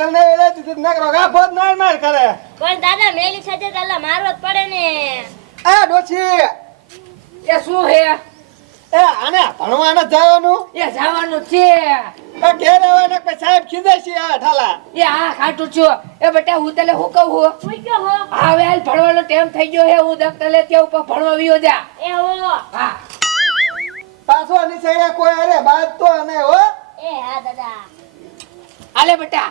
Cycle ને એલે દીધી નકરો ગાફો ના કરે. પણ દાદા મેલી સાથે ચાલે મારવો જ પડે ને. એ ડોછી એ શું હે? એ આને ભણવા ન જવાનું. એ જવાનું છે. એ ઘેર આવવાને કોઈ સાહેબ કીધે છે આ ઠાલા. એ હા ખાટું છું. એ બેટા હું તને હું કહું હું? હું કયો હો? હવે હાલ ભણવાનો ટાઈમ થઈ ગયો હે. હું દફતર લે ત્યાં ઉપર ભણવા વિયો જા. એ હો. હા પાછો નિસૈયા કોઈ અરે બાદ તો અને હો. એ હા દાદા. આલે બેટા.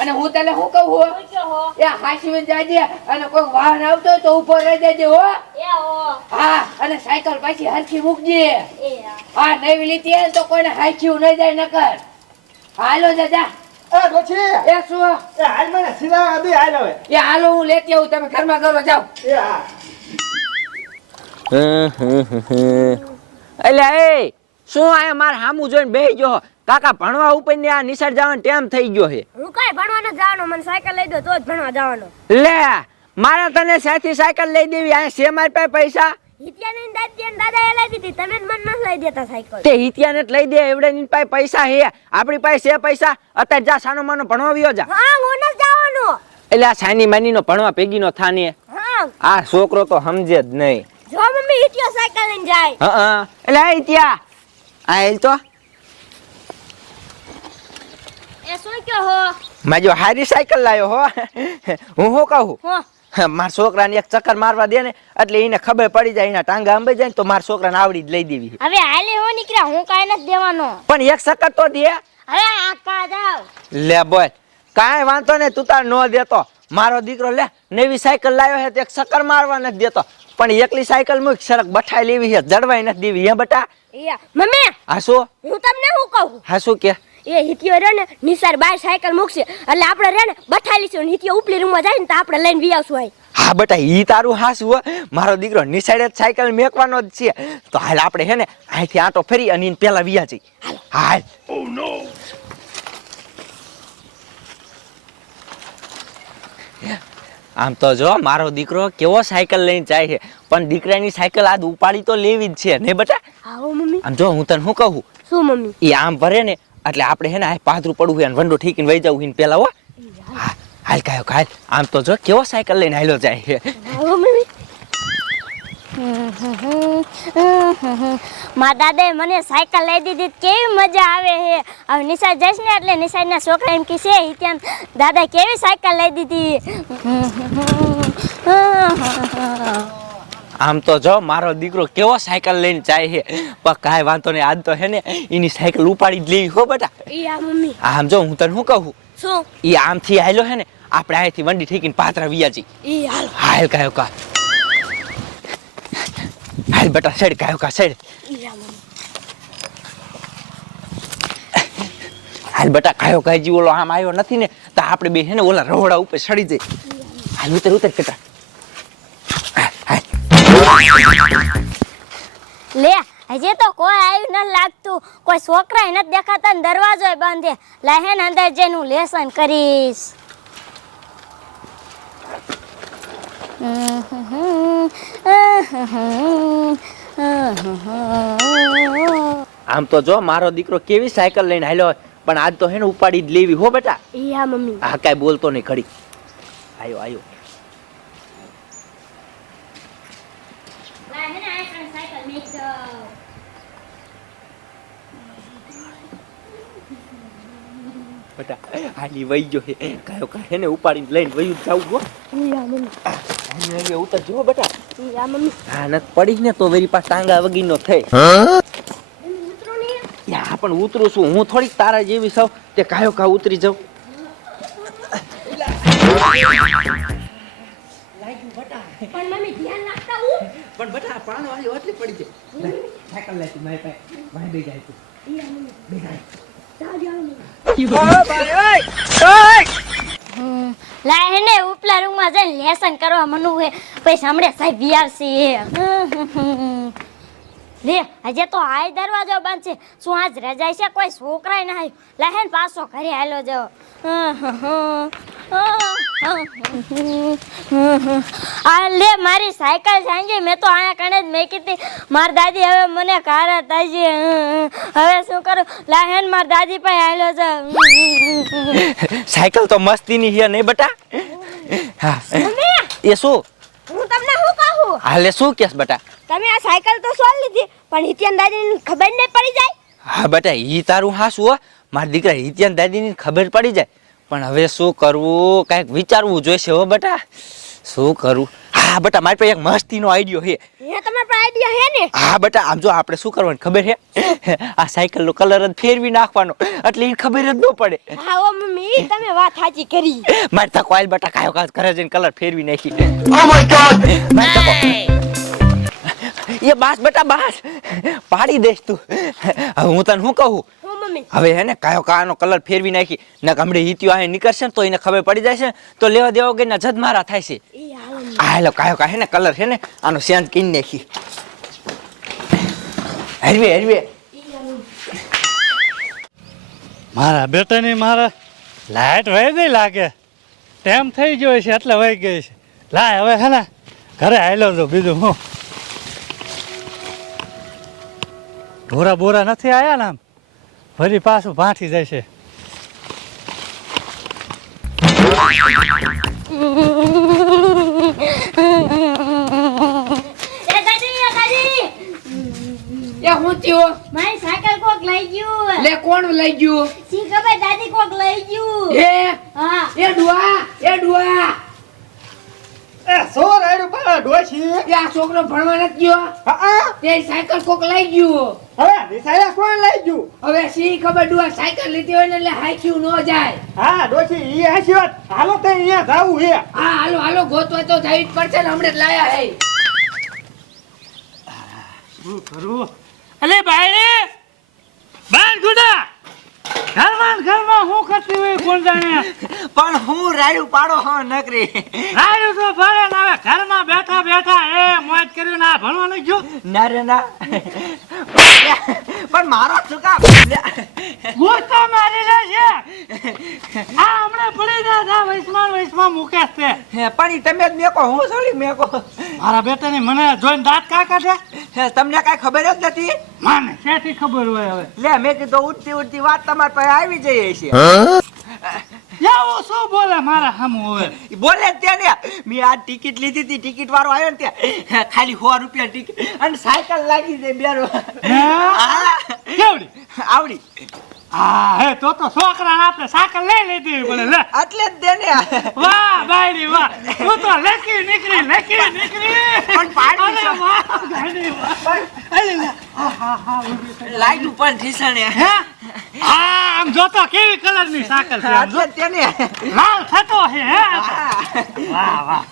અને હું તને હું કહું હું? હું કયો હો? એ હાસીને જાજે અને કોઈ વાહન આવતો હોય તો ઉપર રહી જજે હો. એ હો. હા અને સાયકલ પાછી હરખી મૂકજે. એ હા. હા નવી લીધી હે ને તો કોઈને હાખ્યું નહીં જાય નકર. હાલો દાદા. એ ડોછી એ શું? એ હાલ મને સીધા દે હાલ હવે. એ હાલો હું લેતી આવું. તમે ઘરમાં કરો જાઓ. એ હા. એટલે એ શું આ માર હામું જોઈને બેહી ગયો કાકા ભણવા ઉપર ને આ નિશાળ જવાનો ટાઈમ થઈ ગયો છે. હું કાઈ ભણવા ન જવાનો. મને સાયકલ લઈ દો તો જ ભણવા જવાનો. લે મારે તને સાથી સાયકલ લઈ દેવી આ છે મારી પાસે પૈસા. હિત્યાની દાદા એ લઈ દીધી. તમે જ મને ન લઈ દેતા સાયકલ. તે હિતિયાને જ લઈ દે એવડે ની પાસે પૈસા હે આપણી પાસે છે પૈસા. અત્યારે જા સાનો માનો ભણવા વિયો જા. હા હું ન જવાનો. એટલે આ સાની માની નો ભણવા ભેગી નો થાને. હા આ છોકરો તો સમજે જ નહીં. જો મમ્મી હિત્યો સાયકલ લઈને જાય. હા એટલે આ હિતિયા આ હેલ તો એ શું કયો હો? મેં જો હારી સાયકલ લાયો હો. હું શું કહું હો મારા છોકરાને એક ચક્કર મારવા દે ને એટલે એને ખબર પડી જાય એના ટાંગા અંબાઈ જાય ને તો મારા છોકરાને આવડી જ લઈ દેવી. હવે હાલે હો નીકળ્યા. હું કાઈ નથી દેવાનો. પણ એક ચક્કર તો દે. હવે આ કા જાવ. લે બોલ કાંઈ વાંધો ને તું તાર નો દેતો. મારો દીકરો લે નવી સાયકલ લાવ્યો છે તો એક ચક્કર મારવા નથી દેતો પણ એકલી સાયકલ મૂક સરક બઠાઈ લેવી છે જડવાઈ નથી દેવી. હે બટા એ મમ્મી હા શું? હું તમને શું કહું? હા શું કે? એ હિત્યો રે ને નિસાર બાર સાયકલ મૂકશે એટલે આપણે રે ને બઠાઈ લીશું ને હિત્યો ઉપલી રૂમમાં જાય ને તો આપણે લઈને વી આવશું. આય હા બટા ઈ તારું હાસું હો. મારો દીકરો નિસાડે જ સાયકલ મેકવાનો જ છે તો હાલ આપણે હે ને અહીંથી આંટો ફેરી અને એને પેલા વિયા જઈ. હાલ. ઓ નો. આમ તો જો મારો દીકરો કેવો સાયકલ લઈને જાય છે પણ દીકરાની સાયકલ આજ ઉપાડી તો લેવી જ છે ને બેટા. આવો મમ્મી. આમ જો હું તને શું કહું શું મમ્મી? એ આમ ભરે ને એટલે આપણે હે ને પાથરું પડવું હોય વંડો ઠીકીને વહી જવું હોય પેલા હો. હા હાલ કાયો હાલ. આમ તો જો કેવો સાયકલ લઈને હાલ્યો જાય છે. આવો મમ્મી. મારા દાદાએ મને સાયકલ લઈ દીધી કેવી મજા આવે છે. હવે નિશાળ જઈશ ને એટલે નિશાળના છોકરા એમ કહેશે હિત્યાન દાદા કેવી સાયકલ લઈ દીધી. આમ તો જો મારો દીકરો કેવો સાયકલ લઈને જાય છે પણ કાંઈ વાંધો નહીં આજ તો હે ને એની સાયકલ ઉપાડી જ લેવી હો બેટા. યા મમ્મી. આમ જો હું તને શું કહું શું? એ આમથી હાલ્યો હે ને આપણે અહીંથી વંડી ઠીકીને પાથરા વિયા જઈ. ઈ હાલ. હાલ કાયો કા હાલ બેટા સેડ કાયો કા સેડ. યા મમ્મી. હાલ બેટા કાયો કાજી ઓલો આમ આવ્યો નથી ને તો આપણે બે હે ને ઓલા રોડા ઉપર ચડી જઈ. હાલ ઉતર ઉતર બેટા. લે હજી તો કોઈ આવ્યું ન લાગતું. કોઈ છોકરાય નથી દેખાતા ને દરવાજો બંધ. લાહે ને અંદર જઈને હું લેસન કરીશ. આમ તો જો મારો દીકરો કેવી સાયકલ લઈને હાલ્યો પણ આજ તો હે ને ઉપાડી જ લેવી હો બેટા. યા મમ્મી. હા કાંઈ બોલતો નહીં ઘડી. આયો આયો. બેટા હાલી વહી ગયો હે કાયો કા હે ને ઉપાડીને લઈને વયું જાવું હો. યા મમ્મી. હાલી હવે ઉતર જો બેટા. યા મમ્મી. હા નત પડી ને તો વેરી પાસ ટાંગા વગીનો થઈ. ઉતરો ને. યા પણ ઉતરું છું હું થોડીક તારા જેવી સૌ તે કાયો કા ઉતરી જાઉં. પણ મમ્મી ધ્યાન રાખતા હું. પણ બેટા પાણ વાળી ઓટલી પડી છે. સાયકલ લાવી મારી પાસે ભાઈ બે જાય તું. યા મમ્મી. બેટા લાય હેને ઉપલા રૂમમાં જઈને લેસન કરવા મનું હે પછી હમણે સાહેબ વિયારસી લે આજે તો આય દરવાજો બંધ છે. શું આજ રજા છે? કોઈ છોકરાય ના આવ્યું. લાય હેને પાછો ઘરે હાલો જાઓ. આ લે મારી સાયકલ સાંજે મેં તો આયા કણે જ મેકી હતી. મારી દાદી હવે મને કારા થાય છે. હવે શું કરું? લાહેન મારી દાદી પાસે આવેલો છે. સાયકલ તો મસ્તીની છે નહીં બેટા? હા મમ્મી, એ શું હું તમને શું કહું? હાલે શું કેસ બેટા? તમે આ સાયકલ તો સોલ લીધી પણ હિતિયન દાદીને ખબર નહીં પડી જાય. હા બેટા ઈ તારું હાસું હો. મારા દીકરા હિત્યાન દાદીની ખબર પડી જાય પણ હવે શું કરવું કાંઈક વિચારવું જોઈશે હો બેટા. શું કરું? હા બેટા મારી પાસે એક મસ્તીનો આઈડિયો છે. હે તમારા પાસે આઈડિયા હે ને? હા બેટા આમ જો આપણે શું કરવાનું ખબર છે? આ સાયકલનો કલર જ ફેરવી નાખવાનો એટલે એને ખબર જ ન પડે. હા ઓ મમ્મી તમે વાત સાચી કરી. મારી તકો આલ બેટા કાયો કાજ ઘરે જઈને કલર ફેરવી નાખી. ઓ માય ગોડ મારી તકો એ બાસ બેટા બાસ પાડી દઈશ તું. હવે હું તને શું કહું? હવે હે ને કાયો કાનો કલર ફેરવી નાખી ને હમણે હિત્યો આ નીકળશે ને તો એને ખબર પડી જાય છે તો લેવા દેવા વગરના જદમારા થાય છે. હાલો કાયો કા હે ને કલર છે ને આનો સેન્સ કીન નાખી. હરવે હરવે મારા બેટાની મારા લાઈટ વહી ગઈ લાગે. ટાઈમ થઈ ગયો છે એટલે વહી ગઈ છે. લાય હવે હે ને ઘરે આવેલો છો બીજું હું. ઢોરા બોરા નથી આયા ને આમ ફરી પાછું ભાંઠી જાય છે. એ દાદી એ હું થયો? મારી સાયકલ કોક લઈ ગયું. લે કોણ લઈ ગયું? સી ખબર દાદી કોક લઈ ગયું. હા એ ડુઆ એ શું રાયડું પાડો ડોશી? એ આ છોકરો ભણવા નથી ગયો? હા તે સાયકલ કોક લઈ ગયું. હવે નિશાળે કોણ લઈ ગયું? હવે સી ખબર ડુઆ સાયકલ લીધી હોય ને એટલે હાઈક્યું ન જાય. હા ડોશી ઈ હાચી વાત. હાલો તે અહીંયા જાવું છે. હા હાલો હાલો ગોતવા તો જવી જ પડશે ને હમણાં જ લાયા હે. શું કરું? અલે બાયરે બાર ગુડા ઘરમાં હું કરતી હોય કોણ જાણે. પણ હું રાયડું પાડો હો નકરી. રાયું તો ભરે ને હવે ઘરમાં બેઠા બેઠા એ મોજ કર્યું ના ભણવા નહીં ગયો. ના રે ના પણ મારો ચુકા ગુસ્સો મારી લે છે. આ હમણાં પડી જાય વૈષ્ણવ મૂકે છે. પણ ઈ તમે જ મેકો હું સોલી મેકો. મારા બેટાની મને જોઈને દાંત કાકા છે. તમને કાંઈ ખબર જ નથી? માને શેથી ખબર હોય હવે. લે મેં કીધું ઉડતી વાત તમારી પાસે આવી જઈએ છે. એવું શું બોલે મારા સામું હવે? બોલે જ ત્યાં ને મેં આ ટિકિટ લીધી હતી ટિકિટ વાળો આવ્યો ને ત્યાં ખાલી 100 રૂપિયા ટિકિટ અને સાયકલ લાગી જાય બેરો. હે? કેવડી? આવડી હા હે તો છોકરાને આપણે સાયકલ લઈ લીધી પડે લે. એટલે જ દે ને. વાહ બાયડી વાહ તું તો લેકી નીકળી પણ પાડી અરે વાહ ગાડી વાહ. અરે લે. હા ઊભી થઈ. લાઈટ ઉપર ઠીસણે હે આમ જોતો કેવી કલરની સાયકલ છે આમ જો. એટલે જ તેને લાલ થતો હે હે હા. વાહ વાહ